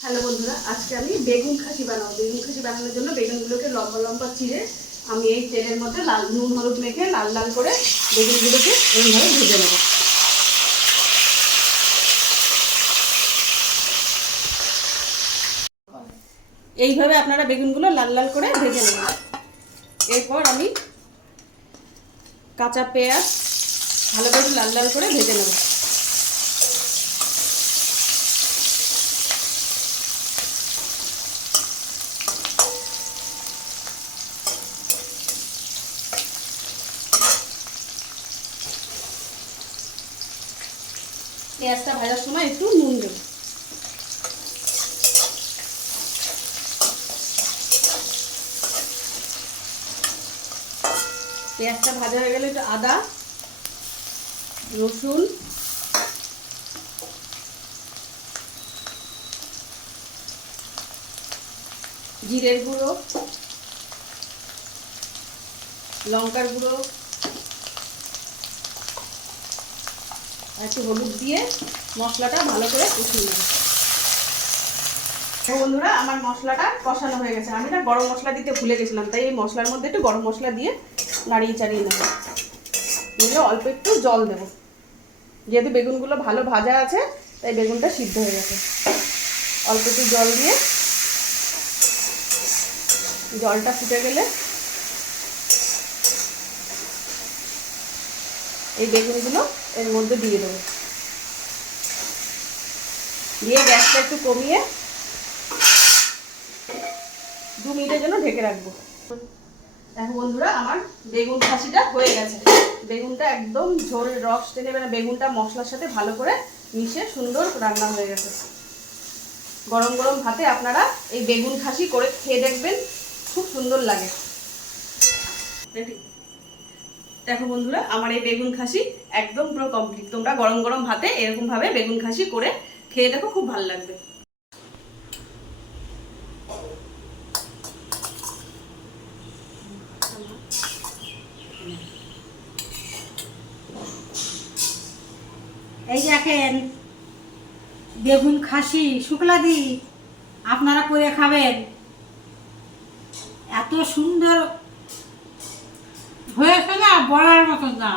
Hello বন্ধুরা, আজকে আমি বেগুন খাসি বানাবো। বেগুন খাসি বানানোর জন্য বেগুনগুলোকে লম্বা লম্বা চিড়ে আমি এই তেলের মধ্যে লাল নুন হলুদ মেখে লাল লাল করে বেগুনগুলোকে এরকমভাবে ভেজে নেব। এইভাবে আপনারা বেগুনগুলো লাল লাল করে ভেজে নেবেন। এরপর আমি কাঁচা পেঁয়াজ ভালো করে লাল লাল করে ভেজে নেব। পেঁয়াজটা ভাজার সময় একটু নুন দেব। পেঁয়াজটা ভাজা হয়ে গেলে একটু আদা রসুন জিরের গুঁড়ো লঙ্কার গুঁড়ো আর একটু হলুদ দিয়ে মশলাটা ভালো করে কষিয়ে নেব। বন্ধুরা, আমার মশলাটা কষানো হয়ে গেছে। আমি না গরম মশলা দিতে ভুলে গেছিলাম, তাই এই মশলার মধ্যে একটু গরম মশলা দিয়ে নাড়িয়ে চাড়িয়ে নেব। নিয়ে অল্প একটু জল দেব, যেহেতু বেগুনগুলো ভালো ভাজা আছে তাই বেগুনটা সিদ্ধ হয়ে গেছে। অল্প একটু জল দিয়ে জলটা ফুটে গেলে এই বেগুনগুলো এর মধ্যে দিয়ে দেবো। দিয়ে গ্যাসটা একটু কমিয়ে 2 মিনিটের জন্য ঢেকে রাখবো। দেখো বন্ধুরা, আমার বেগুন খাসিটা হয়ে গেছে। বেগুনটা একদম ঝোল রস টেনে, মানে বেগুনটা মশলার সাথে ভালো করে মিশে সুন্দর রান্না হয়ে গেছে। গরম গরম ভাতে আপনারা এই বেগুন খাসি করে খেয়ে দেখবেন, খুব সুন্দর লাগে। দেখো বন্ধুরা, আমার এই বেগুন খাসি একদম পুরো কমপ্লিট। তোমরা গরম গরম ভাতে এরকম ভাবে বেগুন খাসি করে খেয়ে দেখো, খুব ভালো লাগবে। এই দেখেন বেগুন খাসি শুক্লাদি আপনারা করে খাবেন। এত সুন্দর হয়েছে না, বলার মতন না।